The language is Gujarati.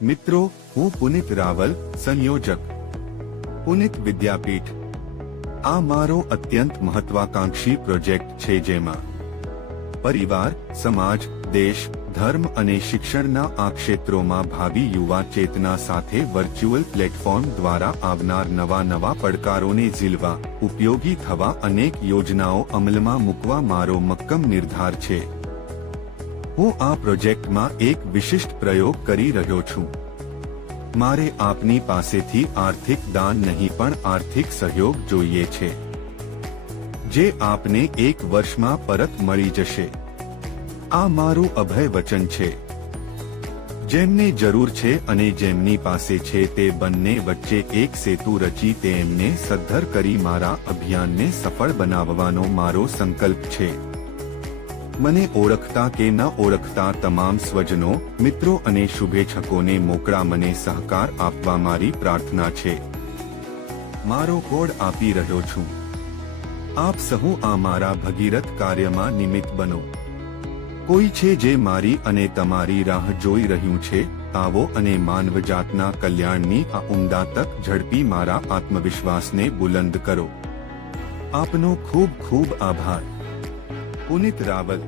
મિત્રો, હું પુનિત રાવલ, સંયોજક, પુનિત વિદ્યાપીઠ. આ મારો અત્યંત મહત્વાકાંક્ષી પ્રોજેક્ટ છે જેમાં પરિવાર, સમાજ, દેશ, ધર્મ અને શિક્ષણના આ ક્ષેત્રોમાં ભાવિ યુવા ચેતના સાથે વર્ચ્યુઅલ પ્લેટફોર્મ દ્વારા આવનાર નવા પડકારોને ઝીલવા, ઉપયોગી થવા અનેક યોજનાઓ અમલમાં મૂકવા મારો મક્કમ નિર્ધાર છે. હું આ પ્રોજેક્ટમાં એક વિશિષ્ટ પ્રયોગ કરી રહ્યો છું. મારે આપની પાસેથી આર્થિક દાન નહીં પણ આર્થિક સહયોગ જોઈએ છે, જે આપને 1 વર્ષમાં પરત મળી જશે. આ મારું અભય વચન છે. જેમને જરૂર છે અને જેમની પાસે છે તે બંને વચ્ચે એક સેતુ રચી તેમને સદ્ધર કરી મારા અભિયાનને સફળ બનાવવાનો મારો સંકલ્પ છે. મને ઓળખતા કે ન ઓળખતા તમામ સ્વજનો, મિત્રો અને શુભેચ્છકોને મોકળા મને સહકાર આપવા મારી પ્રાર્થના છે. મારો કોડ આપી રહ્યો છું. આપ સહુ આ મારા ભગીરથ કાર્યમાં નિમિત્ત બનો. કોઈ છે જે મારી અને તમારી રાહ જોઈ રહ્યું છે. આવો અને માનવજાતના કલ્યાણની આ ઉમદા તક ઝડપી મારા આત્મવિશ્વાસને બુલંદ કરો. આપનો ખૂબ ખૂબ આભાર. પુનિત રાવલ.